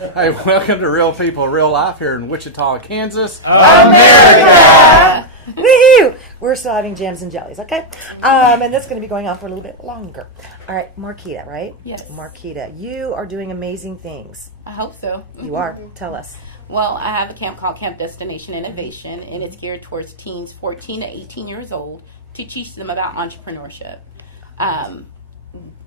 Hey, welcome to Real People, Real Life here in Wichita, Kansas. America! Woohoo! We're still having jams and jellies, okay? And that's going to be going on for a little bit longer. All right, Marquita, right? Yes. Marquita, you are doing amazing things. I hope so. You are. Tell us. Well, I have a camp called Camp Destination Innovation, and it's geared towards teens 14 to 18 years old to teach them about entrepreneurship.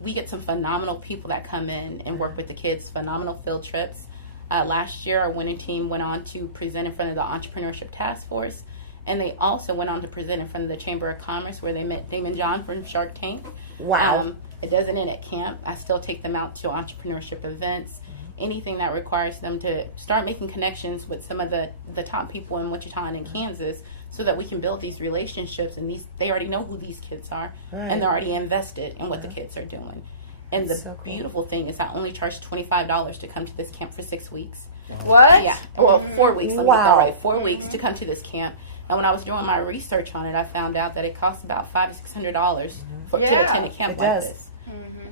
We get some phenomenal people that come in and work with the kids, phenomenal field trips. Last year, our winning team went on to present in front of the Entrepreneurship Task Force, and they also went on to present in front of the Chamber of Commerce where they met Damon John from Shark Tank. Wow. It doesn't end at camp. I still take them out to entrepreneurship events, anything that requires them to start making connections with some of the top people in Wichita and in Kansas, so that we can build these relationships, and they already know who these kids are, and they're already invested in what the kids are doing. And the so cool. beautiful thing is I only charge $25 to come to this camp for 6 weeks. What? Yeah. Well, 4 weeks. Let me get that right. 4 weeks to come to this camp. And when I was doing my research on it, I found out that it costs about $500 to $600 to attend a camp like this.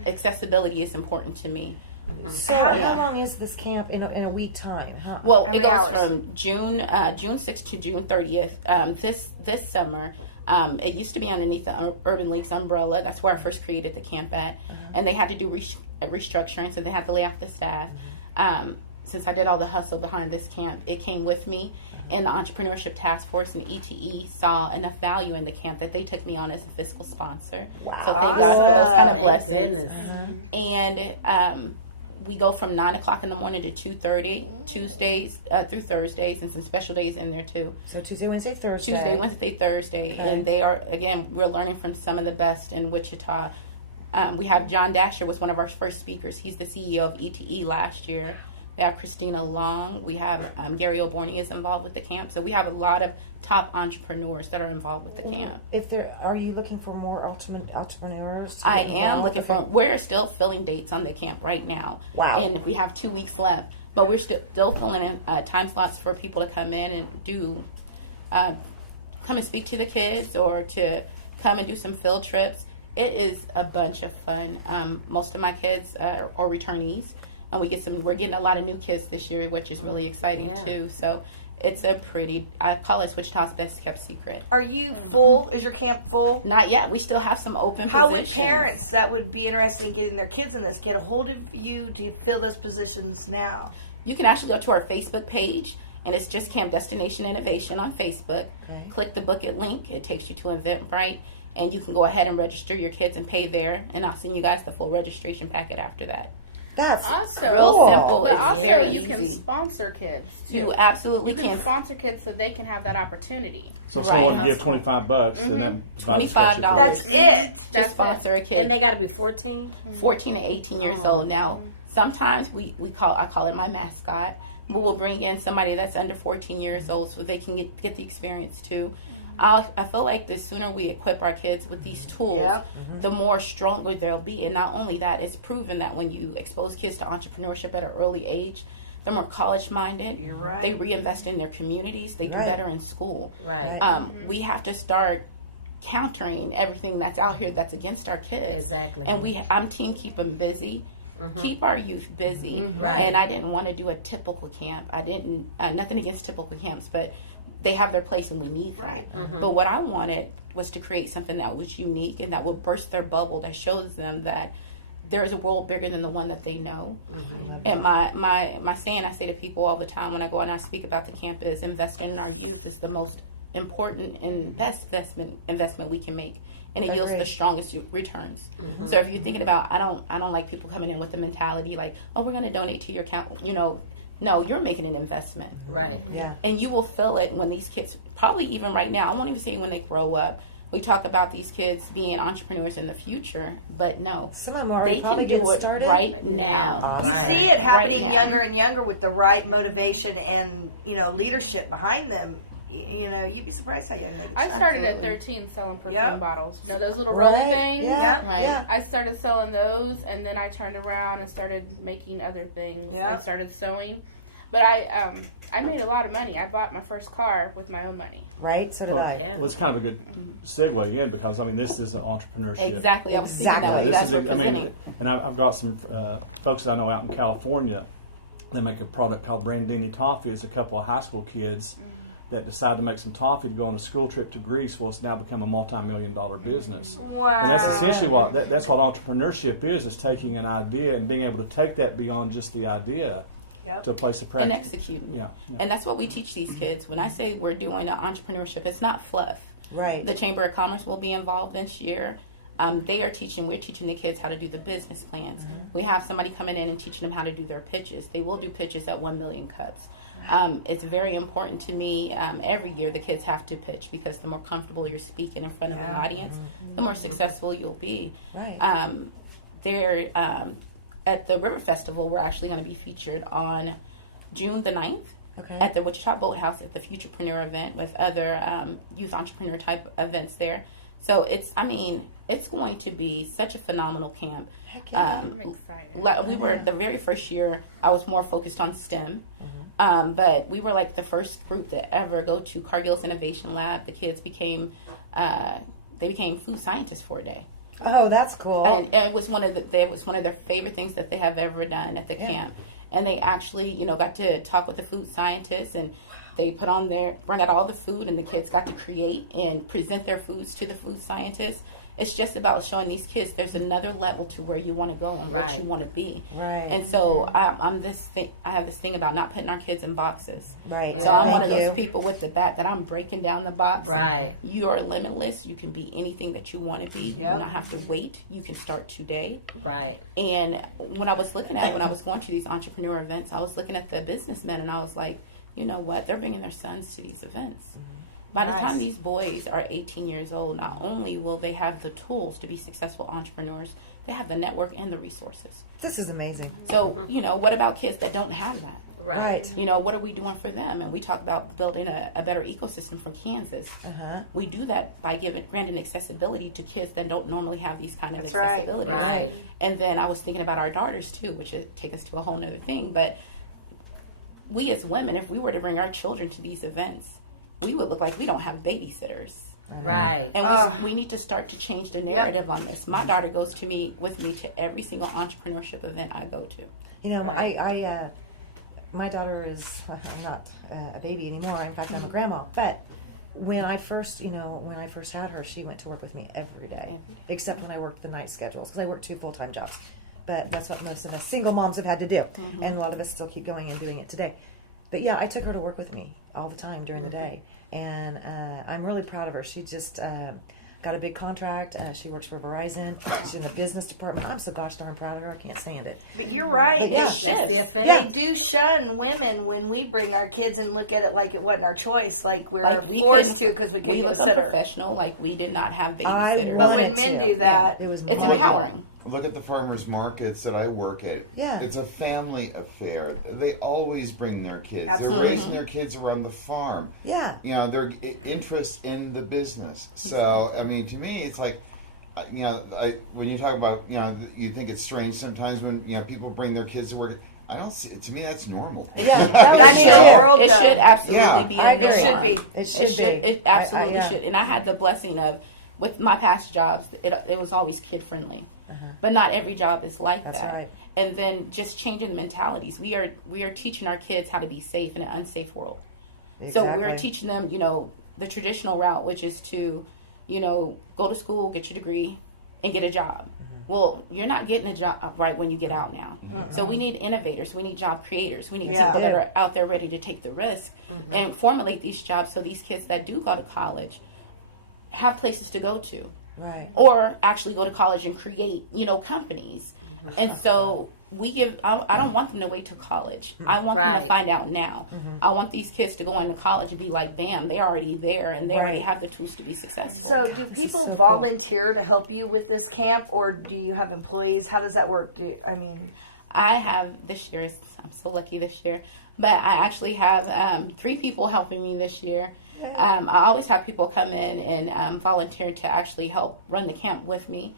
Accessibility is important to me. So how long is this camp in a week time? Well, it goes from June 6th to June 30th. This summer, it used to be underneath the Urban League's umbrella. That's where I first created the camp at. And they had to do restructuring, so they had to lay off the staff. Since I did all the hustle behind this camp, it came with me. And the Entrepreneurship Task Force and ETE saw enough value in the camp that they took me on as a fiscal sponsor. Wow. So thank God for those kind of blessings. And we go from 9 o'clock in the morning to 2:30, Tuesdays through Thursdays, and some special days in there too. So Tuesday, Wednesday, Thursday. Tuesday, Wednesday, Thursday. Okay. And they are, again, we're learning from some of the best in Wichita. We have John Dasher was one of our first speakers. He's the CEO of ETE last year. We have Christina Long. We have Gary Oborny is involved with the camp. So we have a lot of top entrepreneurs that are involved with the camp. Are you looking for more entrepreneurs? I am looking for. We're still filling dates on the camp right now. Wow! And we have 2 weeks left, but we're still filling in time slots for people to come in and do, come and speak to the kids or to come and do some field trips. It is a bunch of fun. Most of my kids are returnees. And we're getting a lot of new kids this year, which is really exciting too. So it's I call it Wichita's best kept secret. Are you full? Is your camp full? Not yet. We still have some open How positions. Would parents that would be interested in getting their kids in this get a hold of you to fill those positions now? You can actually go to our Facebook page, and it's just Camp Destination Innovation on Facebook. Okay. Click the Book It link. It takes you to Eventbrite, and you can go ahead and register your kids and pay there, and I'll send you guys the full registration packet after that. That's also real simple. But it's also, very you easy. can sponsor kids too. You absolutely can sponsor kids so they can have that opportunity. So if someone can give $25, and then $25. That's it. Just sponsor a kid. And they got to be 14? 14 to 18 years old. Now, sometimes I call it my mascot. We will bring in somebody that's under 14 years old so they can get the experience too. I feel like the sooner we equip our kids with these tools, the more stronger they'll be. And not only that, it's proven that when you expose kids to entrepreneurship at an early age, they're more college-minded. You're right. They reinvest in their communities. They do better in school. Right. We have to start countering everything that's out here that's against our kids. Exactly. And I'm team keep them busy. Keep our youth busy. Right. And I didn't want to do a typical camp. I didn't, nothing against typical camps, but they have their place and we need them. But what I wanted was to create something that was unique and that would burst their bubble, that shows them that there is a world bigger than the one that they know. And my saying I say to people all the time when I go and I speak about the camp is investing in our youth is the most important and best investment we can make. And it yields the strongest returns. So if you're thinking about, I don't like people coming in with the mentality like, oh, we're going to donate to your camp, No, you're making an investment. Right. Yeah. And you will feel it when these kids, probably even right now, I won't even say when they grow up. We talk about these kids being entrepreneurs in the future, but no. Some of them already they probably can get do it started right now. Awesome. You see it happening Right younger and younger with the right motivation and, leadership behind them. You'd be surprised how young they get. I started at 13 selling perfume bottles. Those little rolly things? Yeah. I started selling those, and then I turned around and started making other things. I started sewing. But I made a lot of money. I bought my first car with my own money. Right? So did I. Yeah. Well, it's kind of a good segue in because, this is an entrepreneurship. Exactly. I was thinking that. And I've got some folks that I know out in California They make a product called Brandini Toffee. It's a couple of high school kids that decide to make some toffee to go on a school trip to Greece. Well, it's now become a multi-million-dollar business. Wow. And that's essentially that's what entrepreneurship is taking an idea and being able to take that beyond just the idea to a place of practice. And executing. Yeah. And that's what we teach these kids. When I say we're doing entrepreneurship, it's not fluff. Right. The Chamber of Commerce will be involved this year. We're teaching the kids how to do the business plans. We have somebody coming in and teaching them how to do their pitches. They will do pitches at 1 million cups. It's very important to me. Every year the kids have to pitch because the more comfortable you're speaking in front of an audience, the more successful you'll be. Right. They're at the River Festival. We're actually going to be featured on June the 9th at the Wichita Boathouse at the Futurepreneur event with other youth entrepreneur type events there. So it's going to be such a phenomenal camp. Heck yeah. I'm excited. We were the very first year. I was more focused on STEM, but we were like the first group to ever go to Cargill's Innovation Lab. The kids became food scientists for a day. Oh, that's cool. And it was one of their favorite things that they have ever done at the camp. And they actually, got to talk with the food scientists, and they bring out all the food, and the kids got to create and present their foods to the food scientists. It's just about showing these kids there's another level to where you want to go and what you want to be. Right. And so I have this thing about not putting our kids in boxes. Right. So I'm one of those people with the bat that I'm breaking down the box. Right. You are limitless. You can be anything that you want to be. You do not have to wait. You can start today. Right. And when I was going to these entrepreneur events, I was looking at the businessmen, and I was like, you know what? They're bringing their sons to these events. By the time these boys are 18 years old, not only will they have the tools to be successful entrepreneurs, they have the network and the resources. This is amazing. So, what about kids that don't have that? Right. What are we doing for them? And we talk about building a better ecosystem for Kansas. We do that by granting accessibility to kids that don't normally have these kind of accessibilities. Right. And then I was thinking about our daughters too, which would take us to a whole nother thing. But we as women, if we were to bring our children to these events, we would look like we don't have babysitters. Right. And we need to start to change the narrative on this. My daughter goes with me to every single entrepreneurship event I go to. My daughter is, I'm not a baby anymore. In fact, I'm a grandma. But when I first had her, she went to work with me every day, except when I worked the night schedules, because I worked 2 full-time jobs. But that's what most of us single moms have had to do. And a lot of us still keep going and doing it today. But yeah, I took her to work with me all the time during the day. And I'm really proud of her. She just got a big contract. She works for Verizon. She's in the business department. I'm so gosh darn proud of her. I can't stand it. But you're right. But yeah. They do shun women when we bring our kids and look at it like it wasn't our choice. Like we're forced to because we look unprofessional. Like we did not have babysitters. I wanted but when men do that, it was it's empowering. Look at the farmers markets that I work at. Yeah. It's a family affair. They always bring their kids. Absolutely. They're raising their kids around the farm. Yeah. Their interest in the business. So, I mean, to me, it's like, when you talk about, you think it's strange sometimes when, people bring their kids to work. I don't see it. To me, that's normal. Yeah, that it should absolutely be. I agree. It should be. It should be. It absolutely should. And I had the blessing of, with my past jobs, it was always kid friendly. But not every job is like that. That's right. And then just changing the mentalities. We are teaching our kids how to be safe in an unsafe world. Exactly. So we're teaching them, the traditional route, which is to, go to school, get your degree, and get a job. Well, you're not getting a job right when you get out now. So we need innovators. We need job creators. We need people that are out there ready to take the risk and formulate these jobs so these kids that do go to college have places to go to. Right. Or actually go to college and create, companies. And so I don't want them to wait till college. I want them to find out now. I want these kids to go into college and be like, bam, they're already there and they already have the tools to be successful. So do people volunteer to help you with this camp, or do you have employees? How does that work? I have this year, I'm so lucky this year, but I actually have 3 people helping me this year. I always have people come in and volunteer to actually help run the camp with me.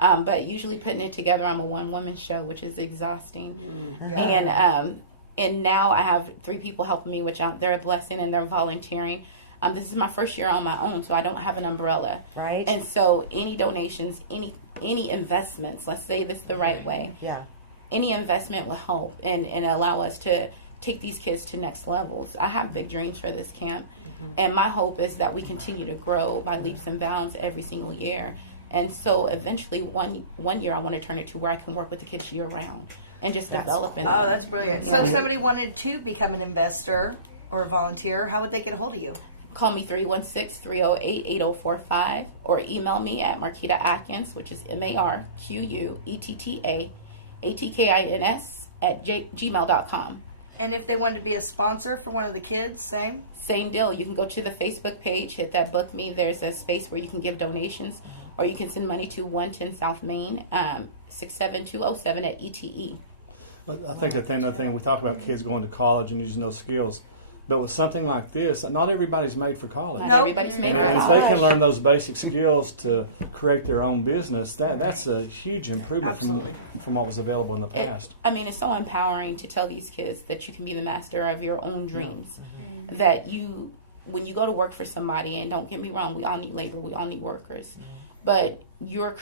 But usually putting it together, I'm a one-woman show, which is exhausting. And now I have 3 people helping me, which they're a blessing and they're volunteering. This is my first year on my own, so I don't have an umbrella. Right. And so any donations, any investments, let's say this the right way. Yeah. any investment will help and allow us to take these kids to next levels. I have big dreams for this camp, and my hope is that we continue to grow by leaps and bounds every single year. And so eventually one year I want to turn it to where I can work with the kids year round and just develop in them. Oh, that's brilliant. So if somebody wanted to become an investor or a volunteer, how would they get a hold of you? Call me 316-308-8045 or email me at Marquita Atkins, which is MarquettaAtkins@gmail.com. And if they wanted to be a sponsor for one of the kids, same? Same deal. You can go to the Facebook page, hit that book me. There's a space where you can give donations, or you can send money to 110 South Main, 67207 at ETE. But I think another thing, we talk about kids going to college and using those skills. But with something like this, not everybody's made for college. Not everybody's made And for if they college. can learn those basic skills to create their own business, that's a huge improvement from what was available in the past. It's so empowering to tell these kids that you can be the master of your own dreams. That when you go to work for somebody, and don't get me wrong, we all need labor, we all need workers, but you are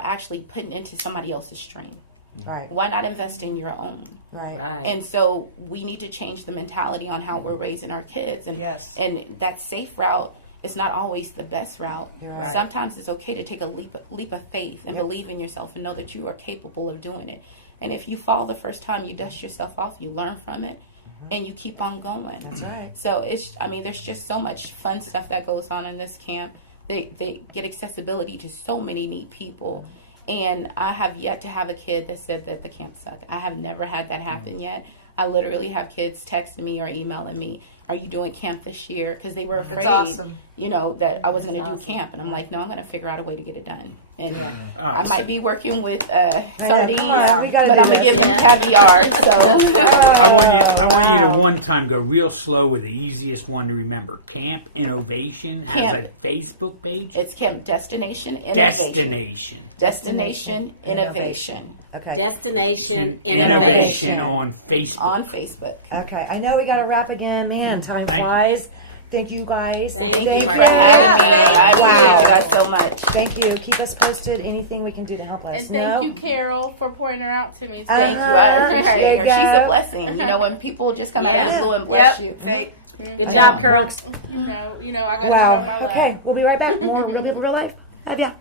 actually putting into somebody else's stream. Right. Why not invest in your own? Right. And so we need to change the mentality on how we're raising our kids. And and that safe route is not always the best route. Right. Sometimes it's okay to take a leap of faith and believe in yourself and know that you are capable of doing it. And if you fall the first time, you dust yourself off, you learn from it, and you keep on going. That's right. So there's just so much fun stuff that goes on in this camp. They get accessibility to so many neat people. And I have yet to have a kid that said that the camp sucked. I have never had that happen yet. I literally have kids texting me or emailing me, "Are you doing camp this year?" Because they were afraid, that I was going to do camp. And I'm like, no, I'm going to figure out a way to get it done. And I might be working with sardines, but I'm going to give them caviar. So I want you to one time go real slow with the easiest one to remember. Camp Innovation has a Facebook page. It's Camp Destination Innovation. Destination Innovation. Okay. Destination Innovation on Facebook. Okay. I know we got to wrap again. Man, time flies. Thank you guys. Thank you for having me. I appreciate you guys so much. Thank you. Keep us posted. Anything we can do to help us. And thank you, Carol, for pointing her out to me. Thank you. I appreciate her. She's a blessing. When people just come out of the blue and bless you. Good job, Carol. I got Wow. Okay. We'll be right back. More Real People, Real Life. Love ya.